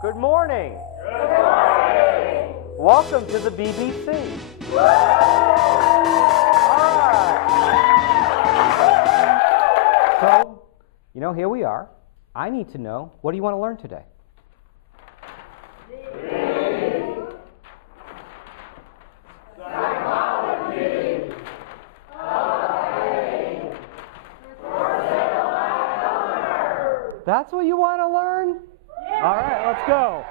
Good morning. Good morning. Welcome to the BBC. All right. So, here we are. I need to know, what do you want to learn today? Psychology of for sale by owner. That's what you want to learn? Yeah. All right, let's go.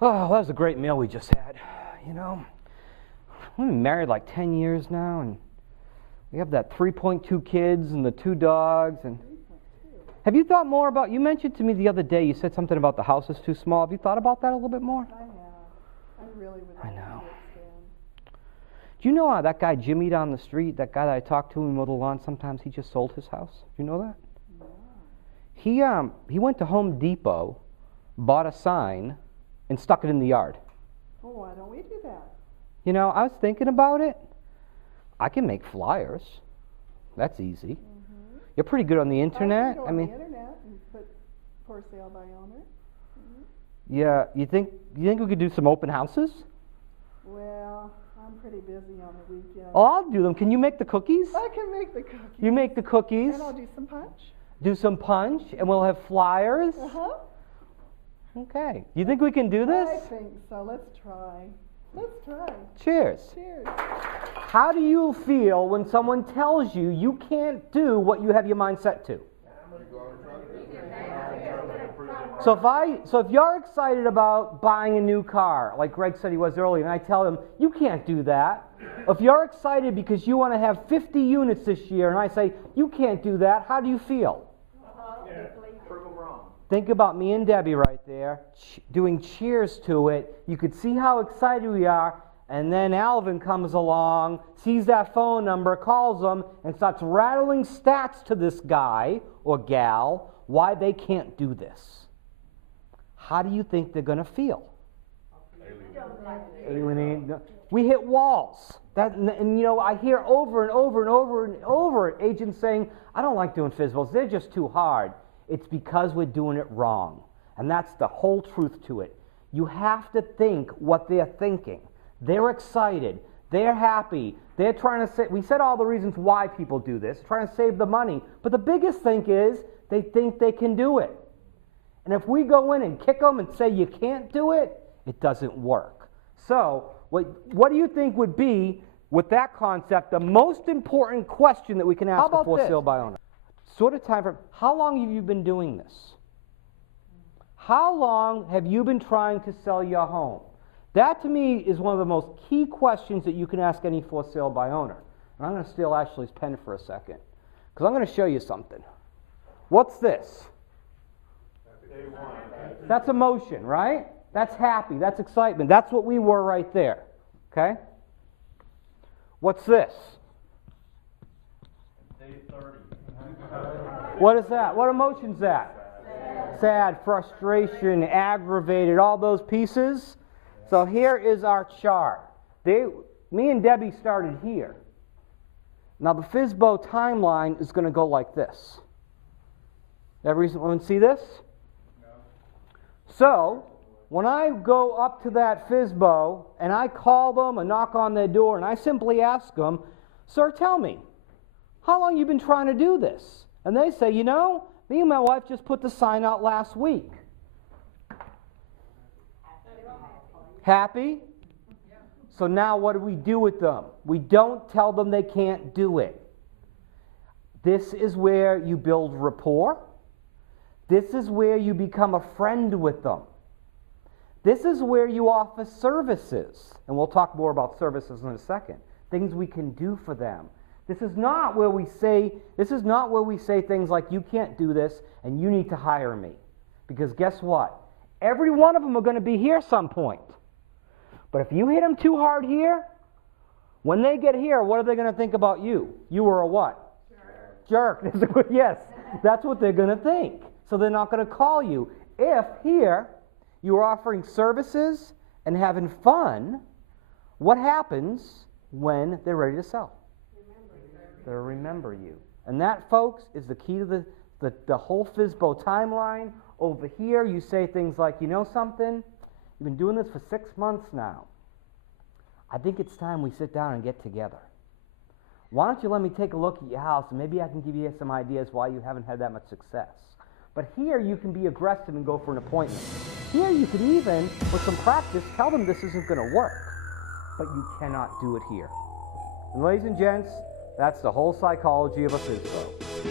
Oh, that was a great meal we just had. We've been married like 10 years now, and we have that 3.2 kids and the 2 dogs. And have you thought more about, you mentioned to me the other day, you said something about the house is too small. Have you thought about that a little bit more? I have. I really would like to expand. Do you know that guy Jimmy down the street, that guy that I talked to in mow the lawn sometimes, he just sold his house? Do you know that? No. He went to Home Depot, bought a sign, and stuck it in the yard. Well, why don't we do that? I was thinking about it. I can make flyers. That's easy. Mm-hmm. You're pretty good on the internet. I can go on the internet and put for sale by owner. Mm-hmm. Yeah, you think we could do some open houses? Well, I'm pretty busy on the weekend. Oh, I'll do them. Can you make the cookies? I can make the cookies. You make the cookies. And I'll do some punch. Do some punch, and we'll have flyers. Uh-huh. Okay. You think we can do this? I think so. Let's try. Let's try. Cheers. Cheers. How do you feel when someone tells you you can't do what you have your mind set to? So if you're excited about buying a new car, like Greg said he was earlier, and I tell him, you can't do that. If you're excited because you want to have 50 units this year, and I say, you can't do that, how do you feel? Think about me and Debbie right there, doing cheers to it. You could see how excited we are, and then Alvin comes along, sees that phone number, calls them, and starts rattling stats to this guy or gal why they can't do this. How do you think they're going to feel? Alienated. We hit walls. I hear over and over and over and over agents saying, I don't like doing FSBOs. They're just too hard. It's because we're doing it wrong. And that's the whole truth to it. You have to think what they're thinking. They're excited. They're happy. They're trying to say, we said all the reasons why people do this, trying to save the money. But the biggest thing is they think they can do it. And if we go in and kick them and say you can't do it, it doesn't work. So what do you think would be, with that concept, the most important question that we can ask a for sale by owner? Sort of time frame. How long have you been doing this? How long have you been trying to sell your home? That to me is one of the most key questions that you can ask any for sale by owner. And I'm going to steal Ashley's pen for a second, because I'm going to show you something. What's this? That's emotion, right? That's happy. That's excitement. That's what we were right there. Okay? What's this? What is that? What emotion's that? Sad, frustration, aggravated, all those pieces. So here is our chart. Me and Debbie started here. Now the FSBO timeline is going to go like this. Everyone see this? So when I go up to that FSBO and I call them and knock on their door and I simply ask them, sir, tell me, how long have you been trying to do this? And they say, me and my wife just put the sign out last week. Happy? So now what do we do with them? We don't tell them they can't do it. This is where you build rapport. This is where you become a friend with them. This is where you offer services. And we'll talk more about services in a second. Things we can do for them. This is not where we say things like, you can't do this and you need to hire me. Because guess what? Every one of them are going to be here some point. But if you hit them too hard here, when they get here, what are they going to think about you? You were a what? Jerk. Yes, that's what they're going to think. So they're not going to call you. If here you are offering services and having fun, what happens when they're ready to sell? They'll remember you. And that, folks, is the key to the whole FSBO timeline, Over here, you say things like, you know something? You've been doing this for 6 months now. I think it's time we sit down and get together. Why don't you let me take a look at your house, and maybe I can give you some ideas why you haven't had that much success. But here, you can be aggressive and go for an appointment. Here, you could even, with some practice, tell them this isn't going to work. But you cannot do it here. And ladies and gents, that's the whole psychology of a FSBO.